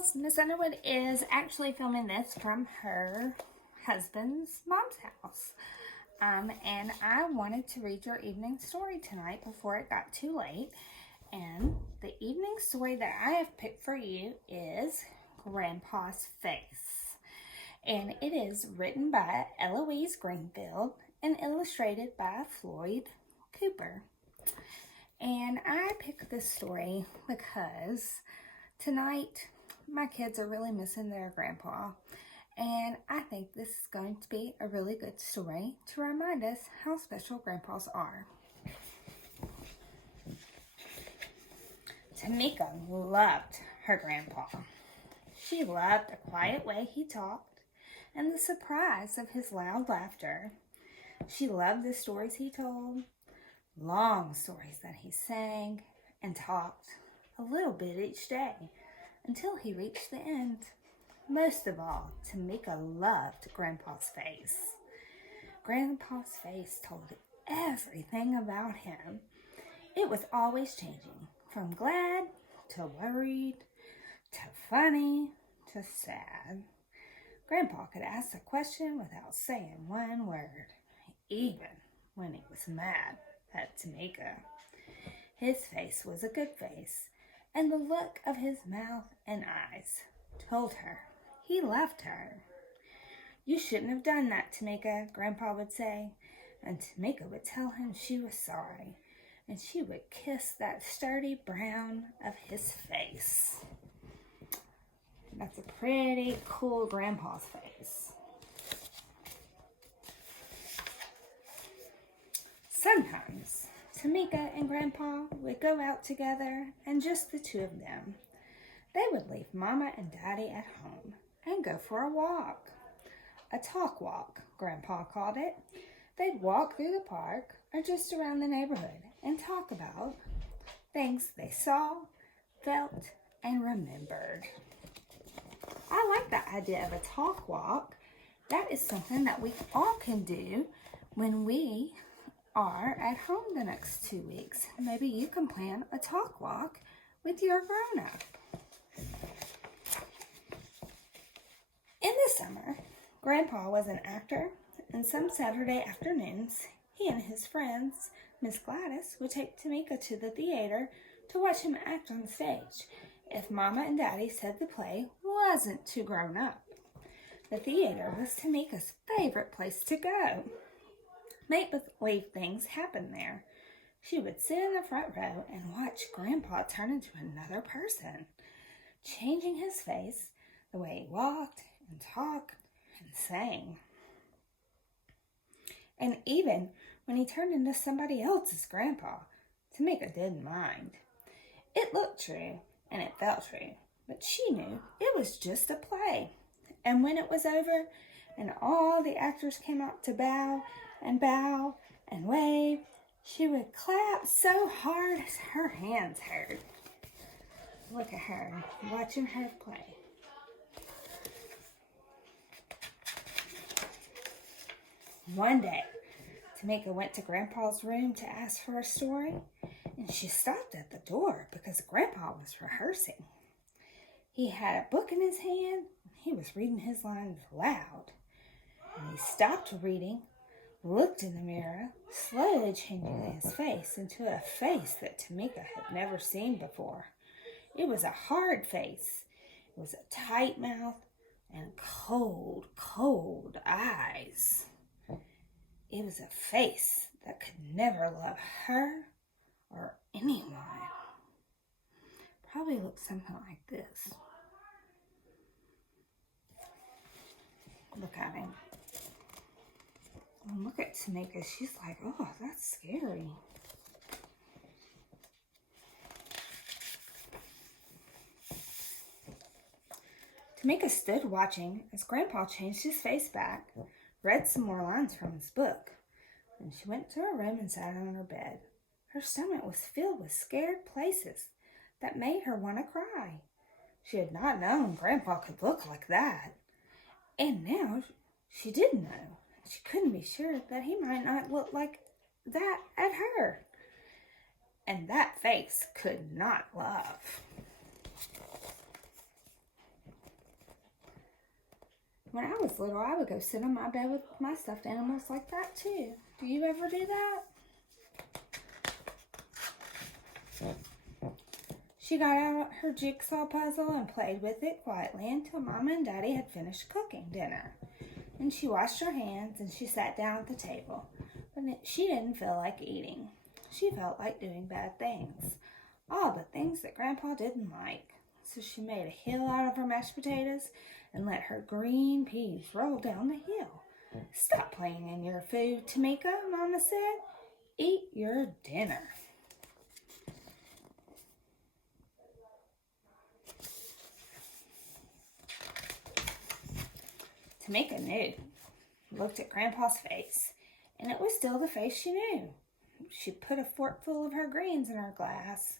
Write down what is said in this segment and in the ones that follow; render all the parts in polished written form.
girls. Miss Underwood is actually filming this from her husband's mom's house. And I wanted to read your evening story tonight before it got too late. And the evening story that I have picked for you is Grandpa's Face. And it is written by Eloise Greenfield and illustrated by Floyd Cooper. And I picked this story because tonight my kids are really missing their grandpa. And I think this is going to be a really good story to remind us how special grandpas are. Tamika loved her grandpa. She loved the quiet way he talked and the surprise of his loud laughter. She loved the stories he told, long stories that he sang and talked a little bit each day until he reached the end. Most of all, Tamika loved Grandpa's face. Grandpa's face told everything about him. It was always changing, from glad to worried to funny to sad. Grandpa could ask a question without saying one word, even when he was mad at Tamika. His face was a good face, and the look of his mouth and eyes told her he loved her. "You shouldn't have done that, Tamika," Grandpa would say, and Tamika would tell him she was sorry, and she would kiss that sturdy brown of his face. That's a pretty cool Grandpa's face. Sometimes Tamika and Grandpa would go out together, and just the two of them. They would leave Mama and Daddy at home and go for a walk. A talk walk, Grandpa called it. They'd walk through the park or just around the neighborhood and talk about things they saw, felt, and remembered. I like the idea of a talk walk. That is something that we all can do when we are at home the next 2 weeks. Maybe you can plan a talk walk with your grown-up. In the summer, Grandpa was an actor, and some Saturday afternoons, he and his friends, Miss Gladys, would take Tamika to the theater to watch him act on stage if Mama and Daddy said the play wasn't too grown up. The theater was Tamika's favorite place to go. Make-believe things happened there. She would sit in the front row and watch Grandpa turn into another person, changing his face, the way he walked and talked and sang. And even when he turned into somebody else's grandpa, Tamika didn't mind. It looked true and it felt true, but she knew it was just a play. And when it was over and all the actors came out to bow and wave, she would clap so hard her hands hurt. Look at her, watching her play. One day, Tamika went to Grandpa's room to ask for a story, and she stopped at the door because Grandpa was rehearsing. He had a book in his hand, and he was reading his lines loud. And he stopped reading, looked in the mirror, slowly changing his face into a face that Tamika had never seen before. It was a hard face. It was a tight mouth and cold, cold eyes. It was a face that could never love her or anyone. Probably looked something like this. Look at him. And look at Tamika. She's like, oh, that's scary. Tamika stood watching as Grandpa changed his face back, read some more lines from his book. Then she went to her room and sat on her bed. Her stomach was filled with scared places that made her want to cry. She had not known Grandpa could look like that. And now she did know. She couldn't be sure that he might not look like that at her. And that face could not love. When I was little, I would go sit on my bed with my stuffed animals like that too. Do you ever do that? She got out her jigsaw puzzle and played with it quietly until Mama and Daddy had finished cooking dinner. Then she washed her hands and she sat down at the table. But she didn't feel like eating. She felt like doing bad things. All the things that Grandpa didn't like. So she made a hill out of her mashed potatoes and let her green peas roll down the hill. Stop playing in your food, Tamika, Mama said. Eat your dinner. Tamika knew, looked at Grandpa's face, and it was still the face she knew. She put a forkful of her greens in her glass,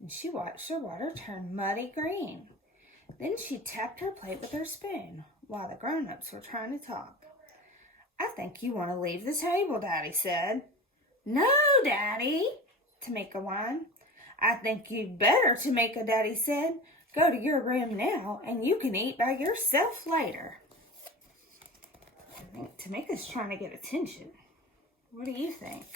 and she watched her water turn muddy green. Then she tapped her plate with her spoon while the grown-ups were trying to talk. I think you want to leave the table, Daddy said. No, Daddy, Tamika whined. I think you'd better, Tamika, Daddy said. Go to your room now, and you can eat by yourself later. I think Tamika's trying to get attention. What do you think?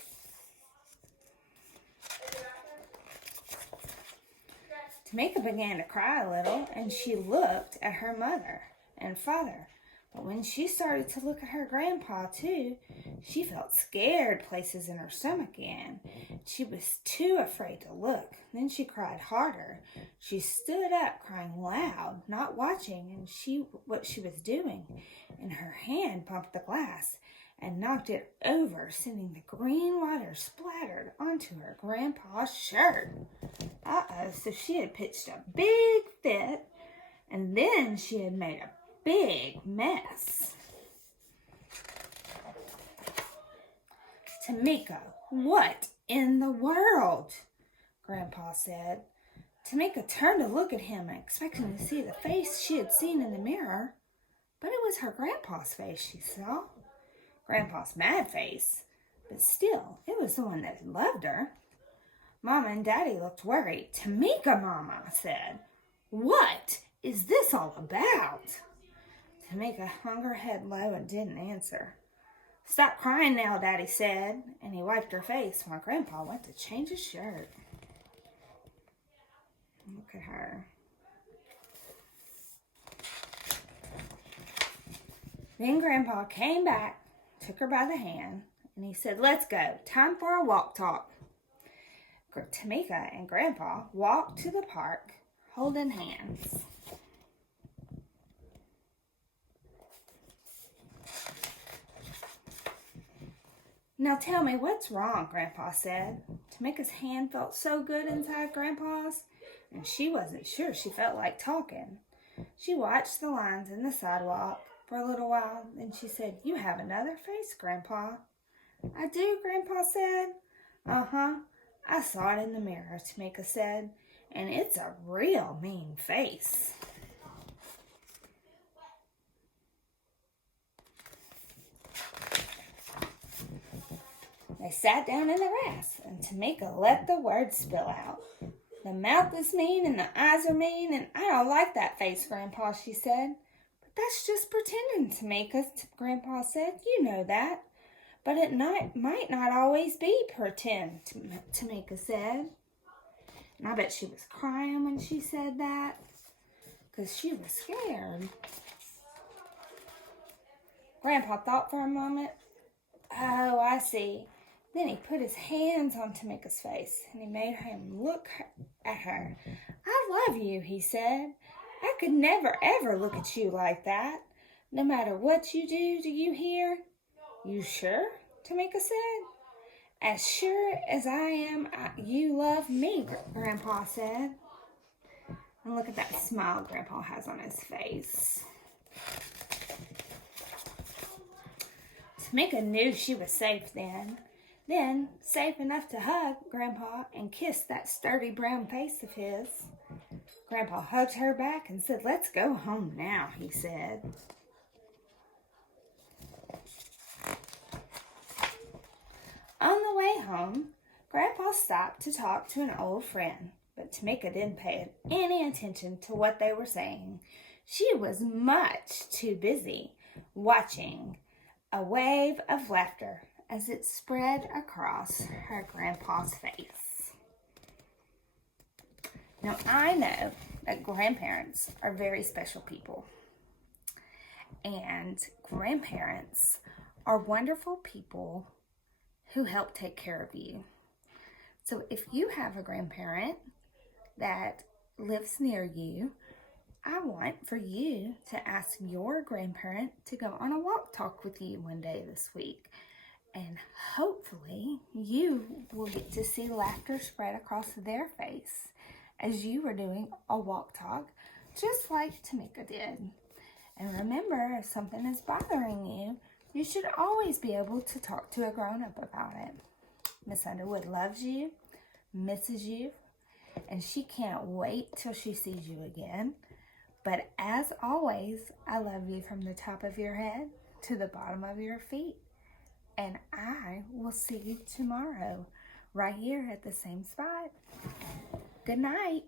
Tamika began to cry a little, and she looked at her mother and father. But when she started to look at her grandpa, too, she felt scared places in her stomach again. She was too afraid to look. Then she cried harder. She stood up, crying loud, not watching what she was doing. And her hand bumped the glass and knocked it over, sending the green water splattered onto her grandpa's shirt. So she had pitched a big fit, and then she had made a big mess. Tamika, what in the world? Grandpa said. Tamika turned to look at him, expecting to see the face she had seen in the mirror, but it was her grandpa's face she saw. Grandpa's mad face, but still, it was the one that loved her. Mama and Daddy looked worried. Tamika, Mama said, what is this all about? Tamika hung her head low and didn't answer. Stop crying now, Daddy said, and he wiped her face while Grandpa went to change his shirt. Look at her. Then Grandpa came back, took her by the hand, and he said, let's go. Time for a walk talk. Tamika and Grandpa walked to the park, holding hands. Now tell me what's wrong, Grandpa said. Tamika's hand felt so good inside Grandpa's, and she wasn't sure she felt like talking. She watched the lines in the sidewalk for a little while, then she said, you have another face, Grandpa. I do, Grandpa said. Uh-huh, I saw it in the mirror, Tamika said, and it's a real mean face. They sat down in the grass, and Tamika let the words spill out. The mouth is mean and the eyes are mean, and I don't like that face, Grandpa, she said. But that's just pretending, Tamika, Grandpa said. You know that. But it might not always be pretend, Tamika said. And I bet she was crying when she said that, because she was scared. Grandpa thought for a moment. Oh, I see. Then he put his hands on Tamika's face, and he made him look at her. I love you, he said. I could never, ever look at you like that. No matter what you do you hear? You sure? Tamika said. As sure as I am, you love me, Grandpa said. And look at that smile Grandpa has on his face. Tamika knew she was safe then. Then, safe enough to hug Grandpa and kiss that sturdy brown face of his. Grandpa hugged her back and said, let's go home now, he said. On the way home, Grandpa stopped to talk to an old friend, but Tamika didn't pay any attention to what they were saying. She was much too busy watching a wave of laughter as it spread across her grandpa's face. Now, I know that grandparents are very special people, and grandparents are wonderful people who help take care of you. So if you have a grandparent that lives near you, I want for you to ask your grandparent to go on a walk talk with you one day this week. And hopefully you will get to see laughter spread across their face as you were doing a walk talk, just like Tamika did. And remember, if something is bothering you, you should always be able to talk to a grown-up about it. Miss Underwood loves you, misses you, and she can't wait till she sees you again. But as always, I love you from the top of your head to the bottom of your feet. And I will see you tomorrow right here at the same spot. Good night.